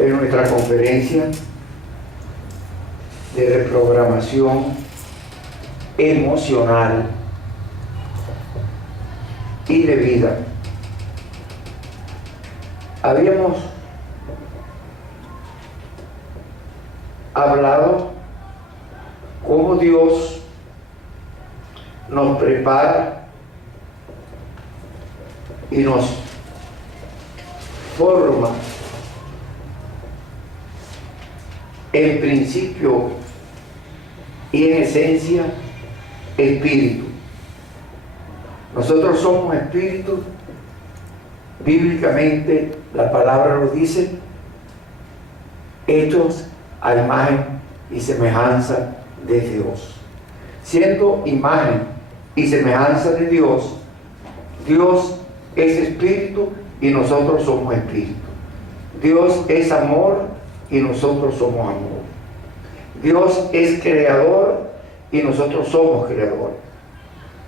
en nuestra conferencia de reprogramación emocional y de vida. Habíamos hablado cómo Dios nos prepara y nos forma en principio y en esencia espíritu. Nosotros somos espíritu. Bíblicamente la palabra lo dice, hechos a imagen y semejanza de Dios. Siendo imagen y semejanza de Dios, Dios es espíritu y nosotros somos espíritu. Dios es amor y nosotros somos amor. Dios es creador y nosotros somos creadores.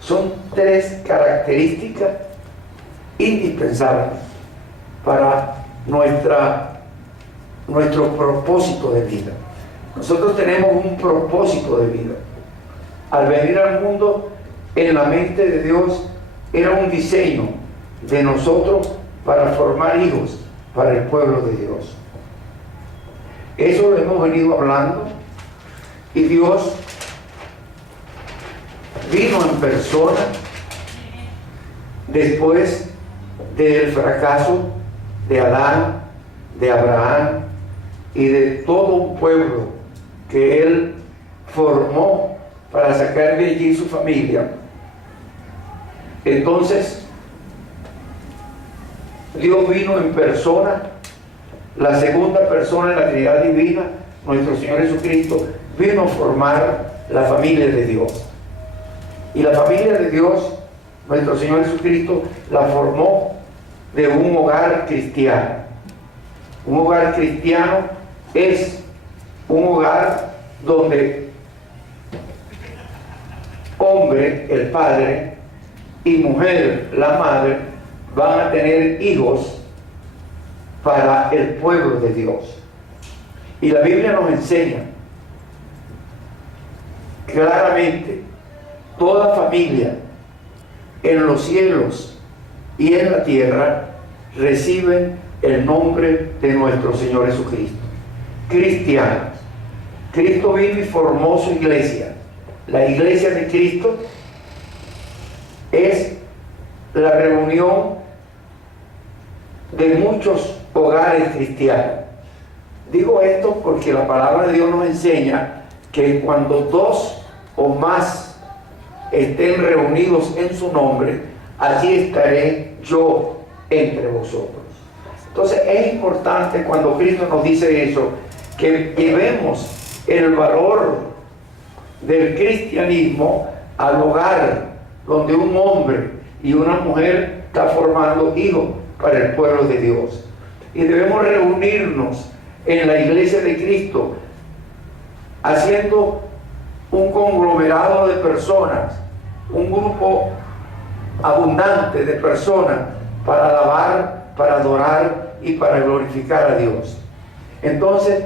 Son tres características indispensables para nuestro propósito de vida. Nosotros tenemos un propósito de vida. Al venir al mundo, en la mente de Dios era un diseño de nosotros para formar hijos para el pueblo de Dios. Eso lo hemos venido hablando, y Dios vino en persona después del fracaso de Adán, de Abraham y de todo un pueblo que él formó para sacar de allí su familia. Entonces Dios vino en persona, la segunda persona de la Trinidad Divina, nuestro Señor Jesucristo, vino a formar la familia de Dios. Y la familia de Dios, nuestro Señor Jesucristo, la formó de un hogar cristiano. Un hogar cristiano es un hogar donde hombre, el padre, y mujer, la madre, van a tener hijos para el pueblo de Dios. Y la Biblia nos enseña claramente: toda familia en los cielos y en la tierra reciben el nombre de nuestro Señor Jesucristo. Cristianos. Cristo vino y formó su iglesia. La iglesia de Cristo es la reunión de muchos hogares cristianos. Digo esto porque la palabra de Dios nos enseña que cuando dos o más estén reunidos en su nombre, allí estaré yo entre vosotros. Entonces es importante, cuando Cristo nos dice eso, que llevemos el valor del cristianismo al hogar donde un hombre y una mujer está formando hijos para el pueblo de Dios. Y debemos reunirnos en la iglesia de Cristo, haciendo un conglomerado de personas, un grupo abundante de personas para alabar, para adorar y para glorificar a Dios. Entonces,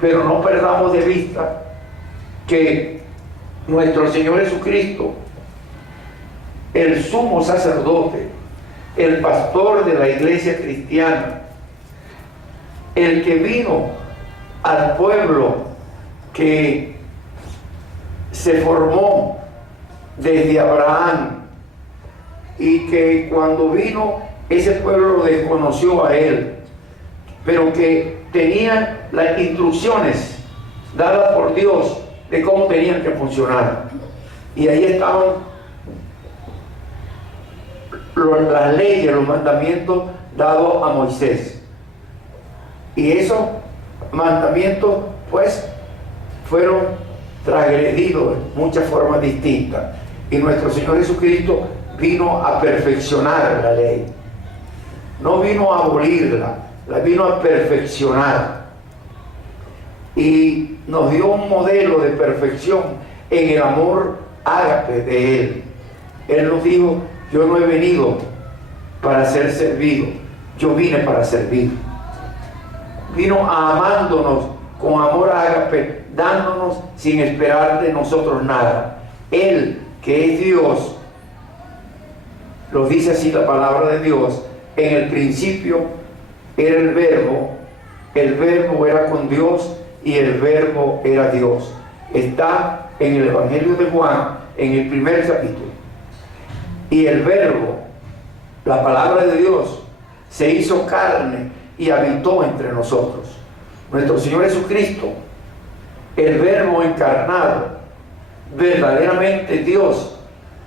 pero no perdamos de vista que nuestro Señor Jesucristo, el sumo sacerdote, el pastor de la iglesia cristiana, el que vino al pueblo que se formó desde Abraham, y que cuando vino ese pueblo lo desconoció a él, pero que tenía las instrucciones dadas por Dios de cómo tenían que funcionar. Y ahí estaban las leyes, los mandamientos dados a Moisés. Y esos mandamientos pues fueron transgredidos de muchas formas distintas. Y nuestro Señor Jesucristo vino a perfeccionar la ley. No vino a abolirla, la vino a perfeccionar. Y nos dio un modelo de perfección en el amor ágape de Él. Él nos dijo: yo no he venido para ser servido, yo vine para servir. vino amándonos con amor ágape, dándonos sin esperar de nosotros nada. Él, que es Dios, lo dice así la palabra de Dios, en el principio era el verbo era con Dios y el verbo era Dios. Está en el Evangelio de Juan, en el primer capítulo. Y el verbo, la palabra de Dios, se hizo carne y habitó entre nosotros. Nuestro Señor Jesucristo, el verbo encarnado, verdaderamente Dios,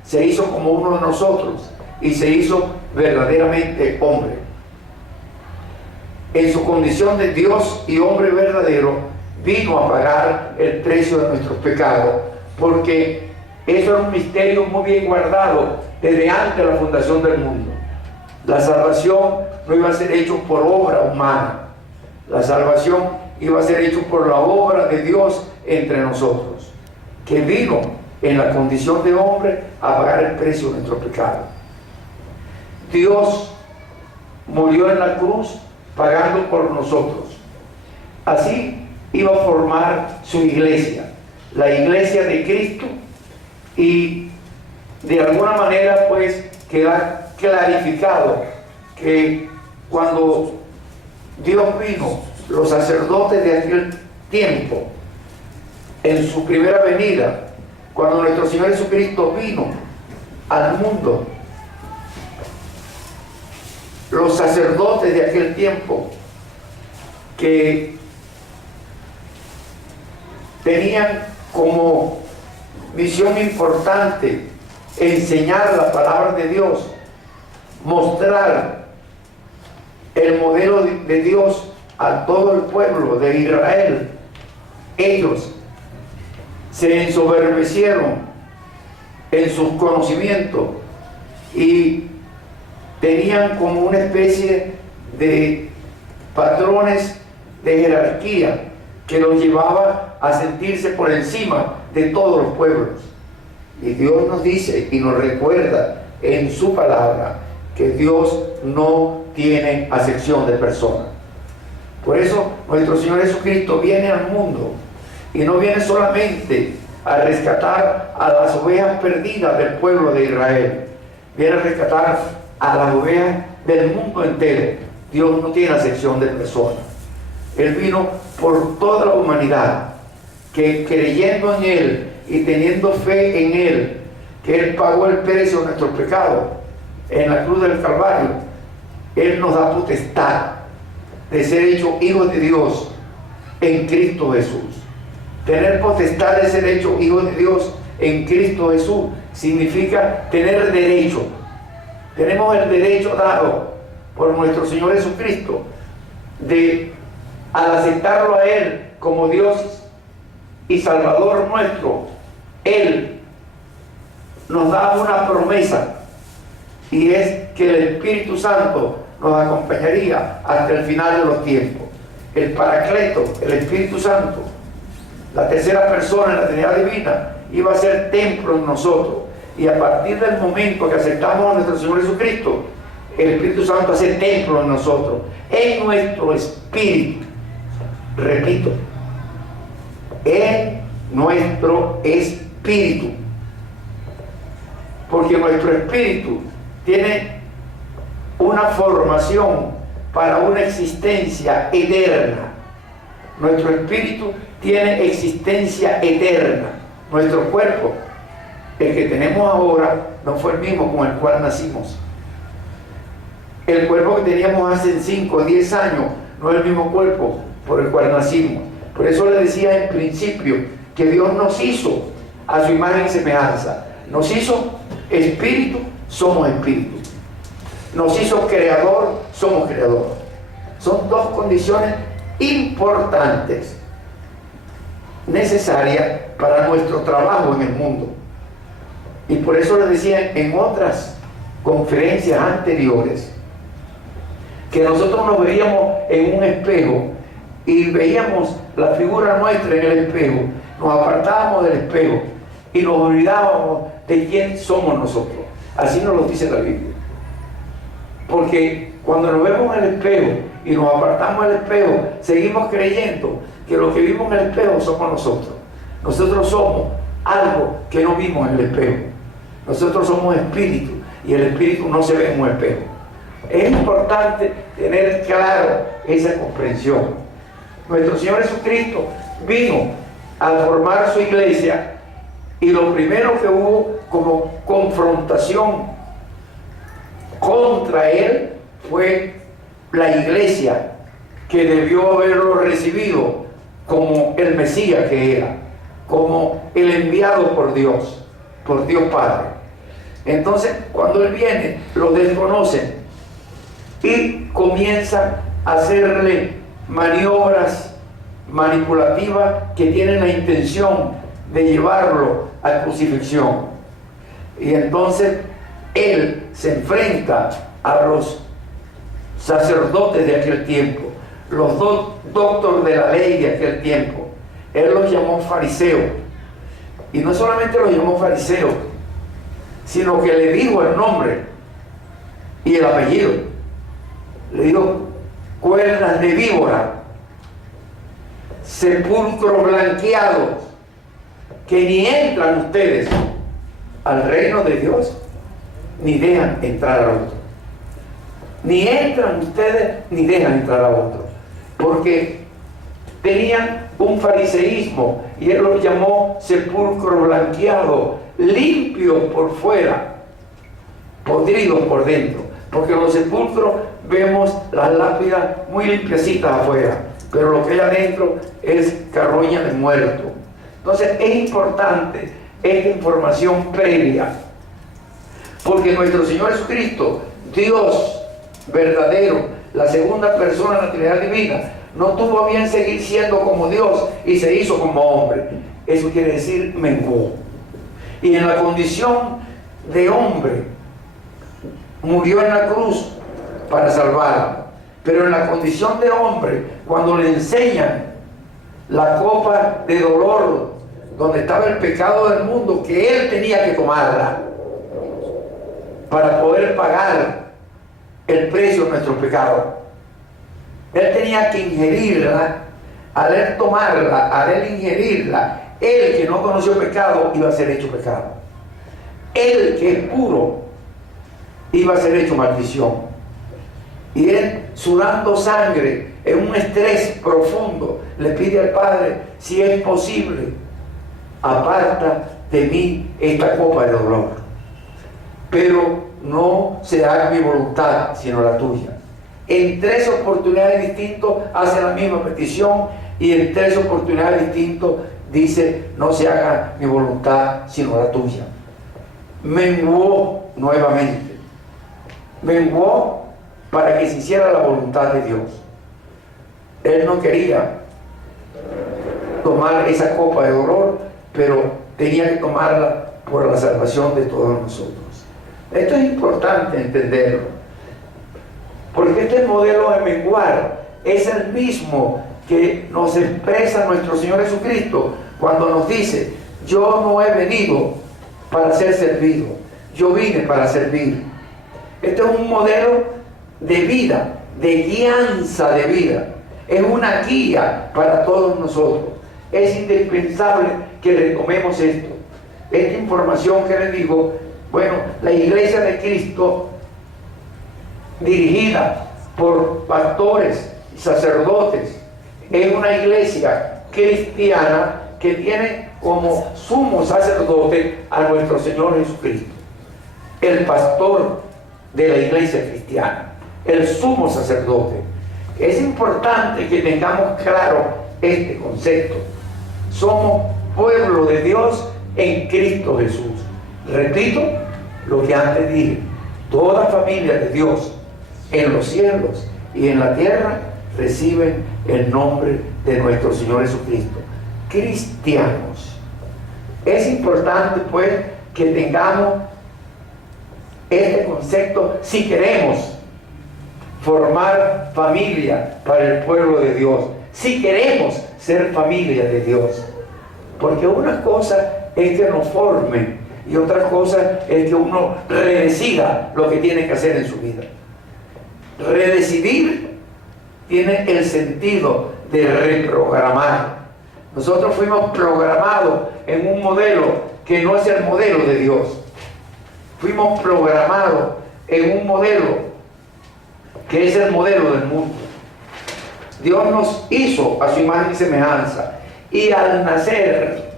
se hizo como uno de nosotros y se hizo verdaderamente hombre. En su condición de Dios y hombre verdadero, vino a pagar el precio de nuestros pecados, porque eso era un misterio muy bien guardado desde antes de la fundación del mundo. La salvación no iba a ser hecho por obra humana, la salvación iba a ser hecho por la obra de Dios entre nosotros, que vino en la condición de hombre a pagar el precio de nuestro pecado. Dios murió en la cruz pagando por nosotros. Así iba a formar su iglesia, la iglesia de Cristo, y de alguna manera pues queda clarificado que cuando Dios vino, los sacerdotes de aquel tiempo, en su primera venida, cuando nuestro Señor Jesucristo vino al mundo, los sacerdotes de aquel tiempo que tenían como misión importante enseñar la palabra de Dios, mostrar el modelo de Dios a todo el pueblo de Israel, ellos se ensoberbecieron en sus conocimientos y tenían como una especie de patrones de jerarquía que los llevaba a sentirse por encima de todos los pueblos. Y Dios nos dice y nos recuerda en su palabra que Dios no tiene acepción de personas. Por eso nuestro Señor Jesucristo viene al mundo y no viene solamente a rescatar a las ovejas perdidas del pueblo de Israel, viene a rescatar a las ovejas del mundo entero. Dios no tiene acepción de personas. Él vino por toda la humanidad, que creyendo en Él y teniendo fe en Él, que Él pagó el precio de nuestros pecados en la cruz del Calvario, Él nos da potestad de ser hechos hijos de Dios en Cristo Jesús. Tener potestad de ser hechos hijos de Dios en Cristo Jesús significa tener derecho. Tenemos el derecho dado por nuestro Señor Jesucristo de, al aceptarlo a Él como Dios y Salvador nuestro, Él nos da una promesa, y es que el Espíritu Santo nos acompañaría hasta el final de los tiempos. El Paracleto, el Espíritu Santo, la tercera persona en la Trinidad Divina, iba a ser templo en nosotros. Y a partir del momento que aceptamos a nuestro Señor Jesucristo, el Espíritu Santo hace templo en nosotros, en nuestro espíritu. Repito, en nuestro espíritu. Porque nuestro espíritu tiene una formación para una existencia eterna. Nuestro espíritu tiene existencia eterna. Nuestro cuerpo, el que tenemos ahora, no fue el mismo con el cual nacimos. El cuerpo que teníamos hace 5 o 10 años no es el mismo cuerpo por el cual nacimos. Por eso le decía en principio que Dios nos hizo a su imagen y semejanza. Nos hizo espíritu, somos espíritu. Nos hizo creador, somos creador. Son dos condiciones importantes, necesarias para nuestro trabajo en el mundo. Y por eso les decía en otras conferencias anteriores que nosotros nos veíamos en un espejo y veíamos la figura nuestra en el espejo, nos apartábamos del espejo y nos olvidábamos de quién somos nosotros. Así nos lo dice la Biblia. Porque cuando nos vemos en el espejo y nos apartamos del espejo, seguimos creyendo que lo que vimos en el espejo somos nosotros. Nosotros somos algo que no vimos en el espejo. Nosotros somos espíritu y el espíritu no se ve en un espejo. Es importante tener claro esa comprensión. Nuestro Señor Jesucristo vino a formar su iglesia y lo primero que hubo como confrontación contra él fue la iglesia, que debió haberlo recibido como el Mesías que era, como el enviado por Dios Padre. Entonces, cuando él viene, lo desconocen y comienzan a hacerle maniobras manipulativas que tienen la intención de llevarlo a crucifixión. Y entonces él se enfrenta a los sacerdotes de aquel tiempo, los doctores de la ley de aquel tiempo. Él los llamó fariseos, y no solamente los llamó fariseos, sino que le dijo el nombre y el apellido. Le dijo: cuerdas de víbora, sepulcros blanqueados, que ni entran ustedes al reino de Dios, ni dejan entrar a otro. Ni entran ustedes, ni dejan entrar a otro. Porque tenían un fariseísmo, y él los llamó sepulcro blanqueado, limpios por fuera, podridos por dentro. Porque en los sepulcros vemos las lápidas muy limpiecitas afuera, pero lo que hay adentro es carroña de muerto. Entonces es importante esta información previa, porque nuestro Señor Jesucristo, Dios verdadero, la segunda persona de la Trinidad Divina, no tuvo a bien seguir siendo como Dios y se hizo como hombre. Eso quiere decir menguó. Y en la condición de hombre murió en la cruz para salvarlo. Pero en la condición de hombre, cuando le enseñan la copa de dolor donde estaba el pecado del mundo, que él tenía que tomarla para poder pagar el precio de nuestro pecado. Él tenía que ingerirla. Al él tomarla, al él ingerirla, él que no conoció pecado iba a ser hecho pecado. Él que es puro iba a ser hecho maldición. Y él, sudando sangre, en un estrés profundo, le pide al Padre: si es posible, aparta de mí esta copa de dolor, pero no se haga mi voluntad sino la tuya. En 3 oportunidades distintas hace la misma petición, y en 3 oportunidades distintas dice: no se haga mi voluntad sino la tuya. Menguó nuevamente, menguó para que se hiciera la voluntad de Dios. Él no quería tomar esa copa de dolor, pero tenía que tomarla por la salvación de todos nosotros. Esto es importante entenderlo, porque este modelo de menguar es el mismo que nos expresa nuestro Señor Jesucristo cuando nos dice: yo no he venido para ser servido, yo vine para servir. Este es un modelo de vida, de guianza de vida. Es una guía para todos nosotros. Es indispensable que le tomemos esto. Esta información que les digo, bueno, la iglesia de Cristo, dirigida por pastores y sacerdotes, es una iglesia cristiana que tiene como sumo sacerdote a nuestro Señor Jesucristo, el pastor de la iglesia cristiana, el sumo sacerdote. Es importante que tengamos claro este concepto. Somos pueblo de Dios en Cristo Jesús. Repito lo que antes dije: toda familia de Dios en los cielos y en la tierra reciben el nombre de nuestro Señor Jesucristo. Cristianos. Es importante pues que tengamos este concepto si queremos formar familia para el pueblo de Dios, si queremos ser familia de Dios. Porque una cosa es que nos formen y otra cosa es que uno redecida lo que tiene que hacer en su vida. Redecidir tiene el sentido de reprogramar. Nosotros fuimos programados en un modelo que no es el modelo de Dios. Fuimos programados en un modelo que es el modelo del mundo. Dios nos hizo a su imagen y semejanza, y al nacer,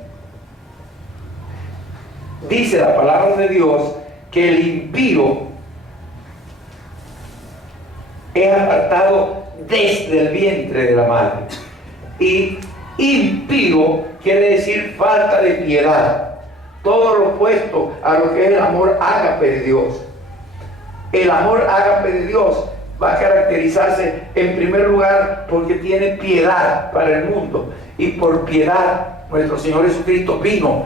dice la palabra de Dios, que el impío es apartado desde el vientre de la madre. Y impío quiere decir falta de piedad, todo lo opuesto a lo que es el amor ágape de Dios. El amor ágape de Dios va a caracterizarse en primer lugar porque tiene piedad para el mundo, y por piedad nuestro Señor Jesucristo vino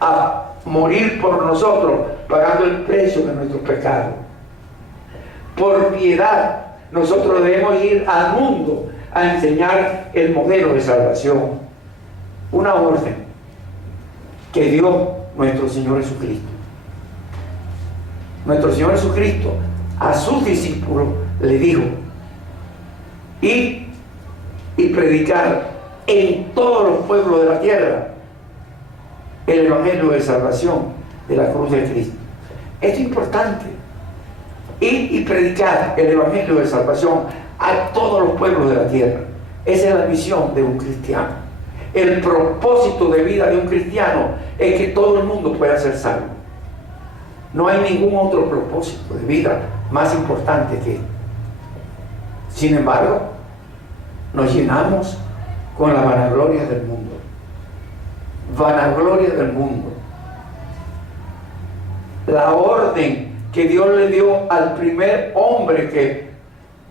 a morir por nosotros, pagando el precio de nuestros pecados. Por piedad nosotros debemos ir al mundo a enseñar el modelo de salvación, una orden que dio nuestro Señor Jesucristo. Nuestro Señor Jesucristo a sus discípulos le dijo: ir y predicar en todos los pueblos de la tierra el evangelio de salvación de la cruz de Cristo. Esto es importante: ir y predicar el evangelio de salvación a todos los pueblos de la tierra. Esa es la misión de un cristiano. El propósito de vida de un cristiano es que todo el mundo pueda ser salvo. No hay ningún otro propósito de vida más importante que este. Sin embargo, nos llenamos con la vanagloria del mundo. Vanagloria del mundo. La orden que Dios le dio al primer hombre que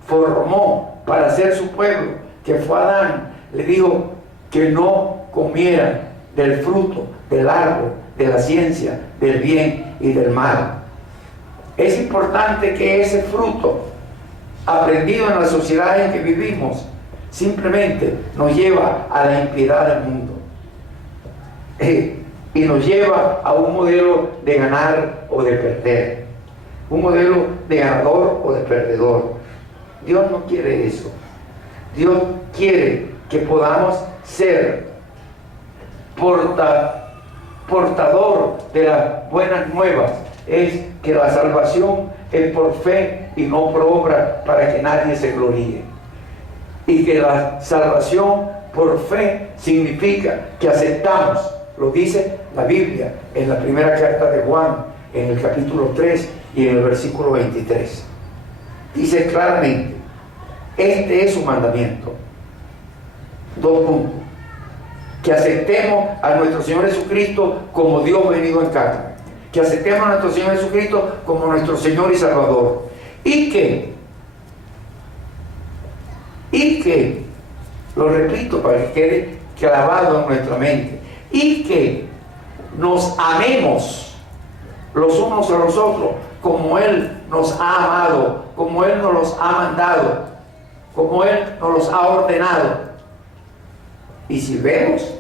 formó para ser su pueblo, que fue Adán, le dijo que no comieran del fruto del árbol de la ciencia del bien y del mal. Es importante que ese fruto, aprendido en la sociedad en que vivimos, simplemente nos lleva a la impiedad del mundo, y nos lleva a un modelo de ganar o de perder, un modelo de ganador o de perdedor. Dios no quiere eso. Dios quiere que podamos ser portador de las buenas nuevas. Es que la salvación es por fe y no por obra, para que nadie se gloríe. Y que la salvación por fe significa que aceptamos, lo dice la Biblia en la primera carta de Juan, en el capítulo 3 y en el versículo 23. Dice claramente: este es su mandamiento. Dos puntos: que aceptemos a nuestro Señor Jesucristo como Dios venido en carne, que aceptemos a nuestro Señor Jesucristo como nuestro Señor y Salvador, y que, lo repito para que quede clavado en nuestra mente, y que nos amemos los unos a los otros como Él nos ha amado, como Él nos los ha mandado, como Él nos los ha ordenado. Y si vemos,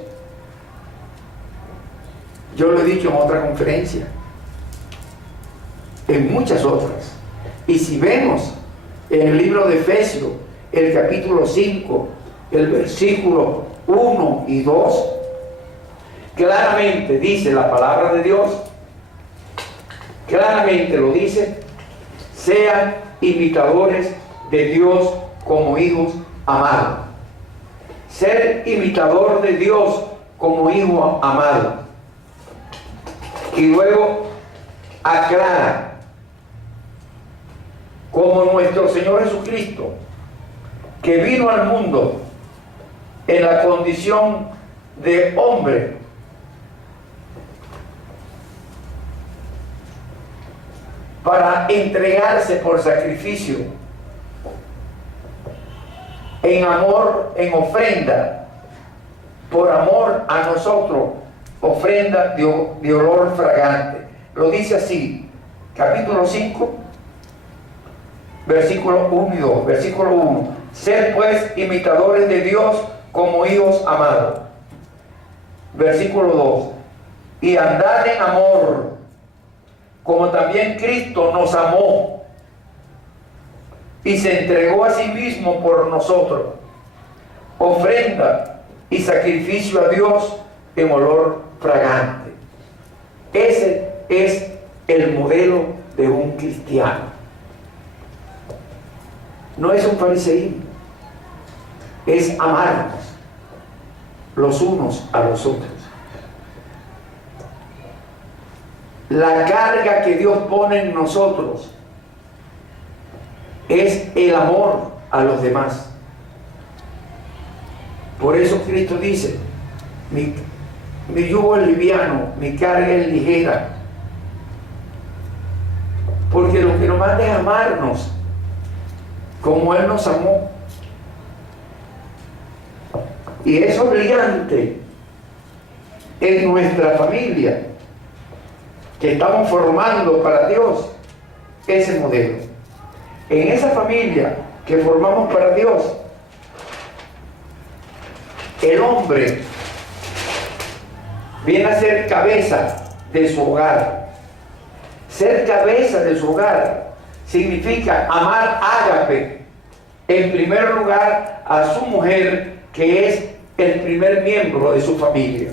yo lo he dicho en otra conferencia, en muchas otras, y si vemos en el libro de Efesios, el capítulo 5, el versículo 1 y 2, claramente dice la palabra de Dios, claramente lo dice: sean imitadores de Dios como hijos amados. Ser imitador de Dios como hijo amado. Y luego aclara: como nuestro Señor Jesucristo, que vino al mundo en la condición de hombre, para entregarse por sacrificio, en amor, en ofrenda, por amor a nosotros, ofrenda de olor fragante. Lo dice así, capítulo 5, versículo 1 y 2. Versículo 1: sed pues imitadores de Dios como hijos amados. Versículo 2: y andad en amor, como también Cristo nos amó y se entregó a sí mismo por nosotros, ofrenda y sacrificio a Dios en olor fragante. Ese es el modelo de un cristiano. No es un fariseísmo, es amarnos los unos a los otros. La carga que Dios pone en nosotros es el amor a los demás. Por eso Cristo dice, mi yugo es liviano, mi carga es ligera. Porque lo que nos manda es amarnos como Él nos amó. Y es obligante en nuestra familia que estamos formando para Dios ese modelo. En esa familia que formamos para Dios, el hombre viene a ser cabeza de su hogar. Ser cabeza de su hogar significa amar ágape, en primer lugar a su mujer, que es el primer miembro de su familia.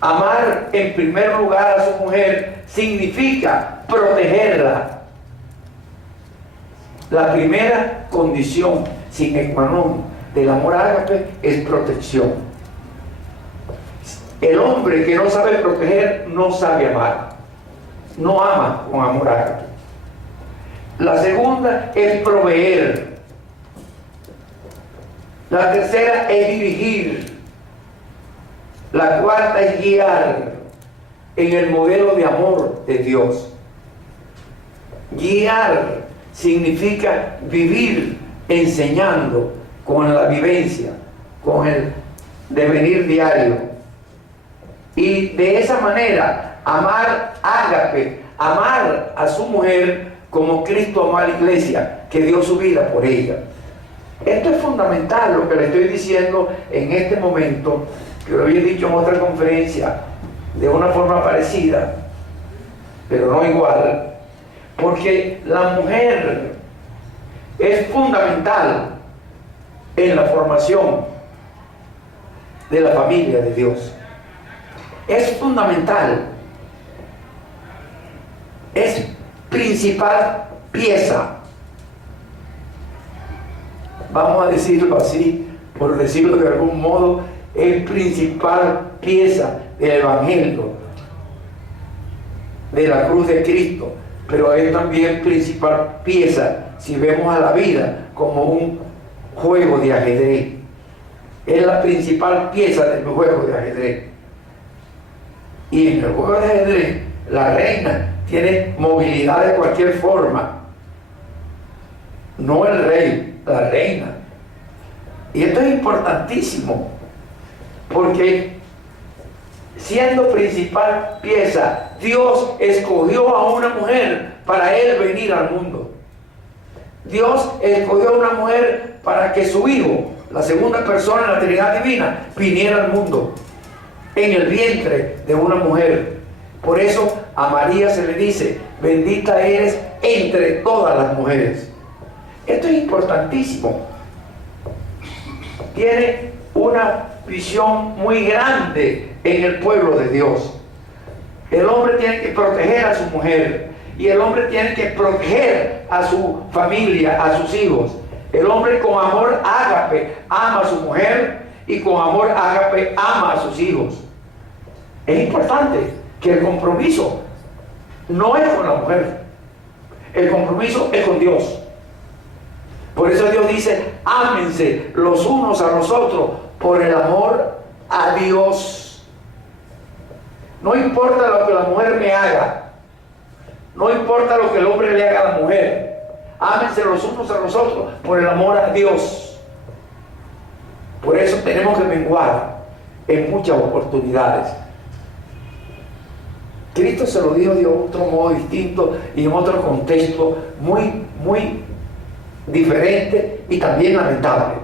Amar en primer lugar a su mujer significa protegerla. La primera condición sine qua non del amor ágape es protección. El hombre que no sabe proteger no sabe amar. No ama con amor ágape. La segunda es proveer. La tercera es dirigir. La cuarta es guiar en el modelo de amor de Dios. Guiar significa vivir enseñando con la vivencia, con el devenir diario. Y de esa manera, amar ágape, amar a su mujer como Cristo amó a la iglesia, que dio su vida por ella. Esto es fundamental, lo que le estoy diciendo en este momento, que lo había dicho en otra conferencia de una forma parecida, pero no igual, porque la mujer es fundamental en la formación de la familia de Dios. Es fundamental, es principal pieza, vamos a decirlo así, por decirlo de algún modo, es principal pieza del Evangelio, de la cruz de Cristo, pero es también principal pieza si vemos a la vida como un juego de ajedrez. Es la principal pieza del juego de ajedrez. Y en el juego de ajedrez, la reina tiene movilidad de cualquier forma. No el rey, la reina. Y esto es importantísimo, porque siendo principal pieza, Dios escogió a una mujer para Él venir al mundo. Dios escogió a una mujer para que su hijo, la segunda persona de la Trinidad Divina, viniera al mundo en el vientre de una mujer. Por eso a María se le dice, bendita eres entre todas las mujeres. Esto es importantísimo. Tiene una visión muy grande en el pueblo de Dios. El hombre tiene que proteger a su mujer, y el hombre tiene que proteger a su familia, a sus hijos. El hombre con amor ágape ama a su mujer, y con amor ágape ama a sus hijos. Es importante que el compromiso no es con la mujer, el compromiso es con Dios. Por eso Dios dice, ámense los unos a los otros por el amor a Dios. No importa lo que la mujer me haga, no importa lo que el hombre le haga a la mujer, ámense los unos a los otros por el amor a Dios. Por eso tenemos que menguar en muchas oportunidades. Cristo se lo dijo de otro modo distinto y en otro contexto muy diferente y también lamentable.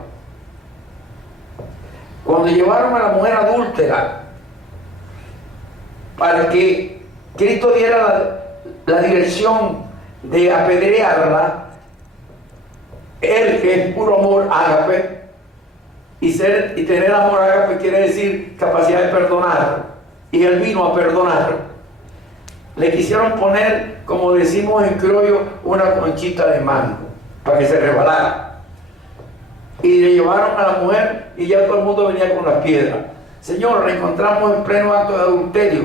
Cuando llevaron a la mujer adúltera para que Cristo diera la dirección de apedrearla, el que es puro amor ágape, y tener amor ágape quiere decir capacidad de perdonar, y él vino a perdonar. Le quisieron poner, como decimos en criollo, una conchita de mango para que se rebalara, y le llevaron a la mujer y ya todo el mundo venía con las piedras. Señor, la encontramos en pleno acto de adulterio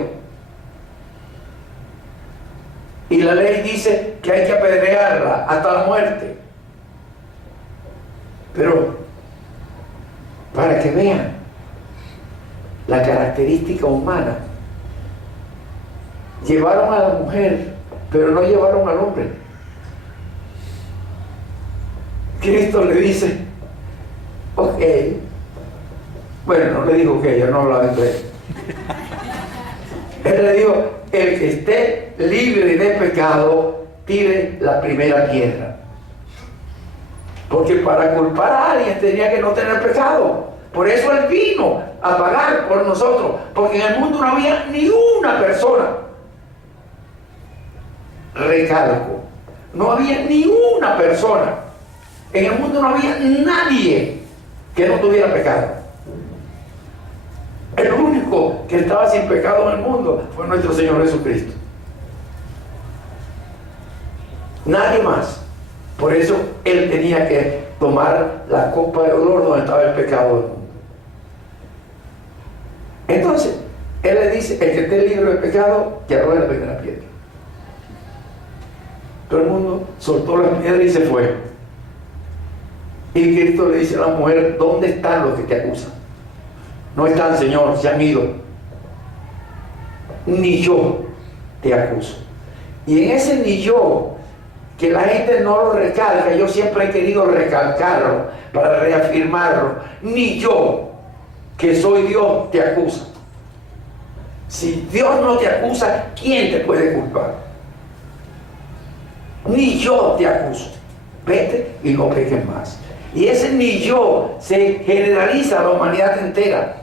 y la ley dice que hay que apedrearla hasta la muerte. Pero para que vean la característica humana, llevaron a la mujer, pero no llevaron al hombre. Cristo le dice, ok, bueno, no le dijo que ella no hablaba inglés. Él le dijo, el que esté libre de pecado, tire la primera piedra. Porque para culpar a alguien tenía que no tener pecado. Por eso Él vino a pagar por nosotros, porque en el mundo no había ni una persona, recalco, no había ni una persona, en el mundo no había nadie que no tuviera pecado. El único que estaba sin pecado en el mundo fue nuestro Señor Jesucristo. Nadie más. Por eso Él tenía que tomar la copa de dolor donde estaba el pecado del mundo. Entonces, Él le dice, el que esté libre de pecado, que arroje la primera piedra. Todo el mundo soltó la piedra y se fue. Y Cristo le dice a la mujer, ¿dónde están los que te acusan? No están, Señor, se han ido. Ni yo te acuso. Y en ese ni yo, que la gente no lo recalca, yo siempre he querido recalcarlo para reafirmarlo. Ni yo, que soy Dios, te acusa. Si Dios no te acusa, ¿quién te puede culpar? Ni yo te acuso. Vete y no peques más. Y ese ni yo se generaliza a la humanidad entera.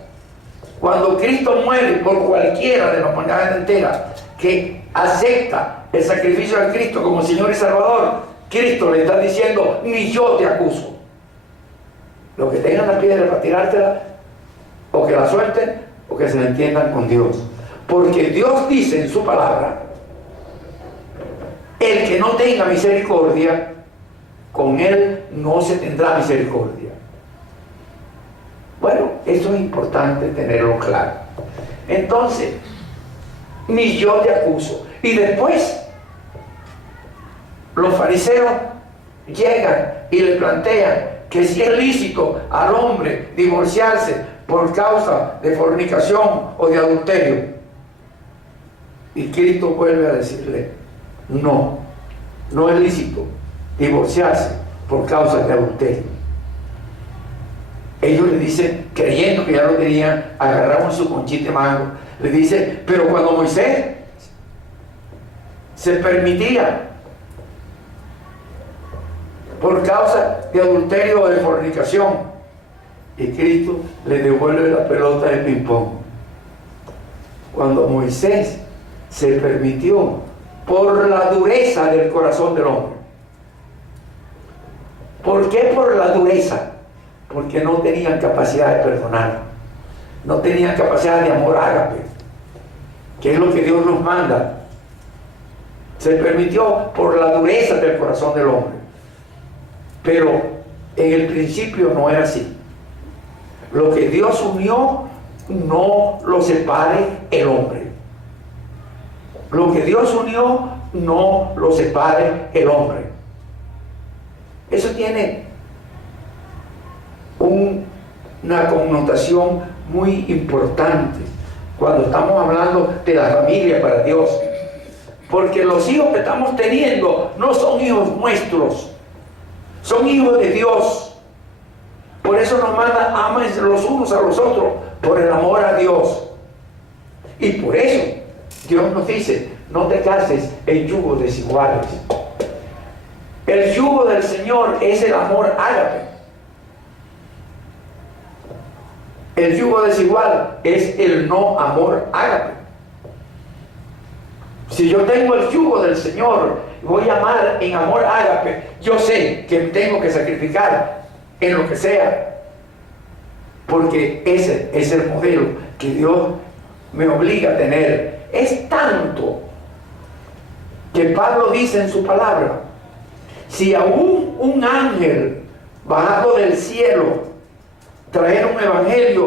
Cuando Cristo muere por cualquiera de la humanidad entera que acepta el sacrificio de Cristo como Señor y Salvador, Cristo le está diciendo, ni yo te acuso. Los que tengan la piedra para tirártela, o que la suelten, o que se la entiendan con Dios. Porque Dios dice en su palabra, el que no tenga misericordia, con él no se tendrá misericordia. Bueno, eso es importante tenerlo claro. Entonces, ni yo te acuso. Y después, los fariseos llegan y le plantean que si es lícito al hombre divorciarse por causa de fornicación o de adulterio. Y Cristo vuelve a decirle, no, no es lícito divorciarse por causa de adulterio. Ellos le dicen, creyendo que ya lo tenían, agarramos su conchita de mango, le dicen, pero cuando Moisés se permitía por causa de adulterio o de fornicación, y Cristo le devuelve la pelota de ping-pong. Cuando Moisés se permitió por la dureza del corazón del hombre. ¿Por qué por la dureza? Porque no tenían capacidad de perdonar, no tenían capacidad de amor ágape, que es lo que Dios nos manda. Se permitió por la dureza del corazón del hombre, pero en el principio no era así. Lo que Dios unió, no lo separe el hombre. Lo que Dios unió, no lo separe el hombre. Eso tiene una connotación muy importante cuando estamos hablando de la familia para Dios, porque los hijos que estamos teniendo no son hijos nuestros, son hijos de Dios. Por eso nos manda, ámense los unos a los otros por el amor a Dios. Y por eso Dios nos dice, no te cases en yugos desiguales. El yugo del Señor es el amor ágape. El yugo desigual es el no amor ágape. Si yo tengo el yugo del Señor, voy a amar en amor ágape, yo sé que tengo que sacrificar en lo que sea, porque ese es el modelo que Dios me obliga a tener. Es tanto que Pablo dice en su palabra: si aún un ángel bajado del cielo traer un evangelio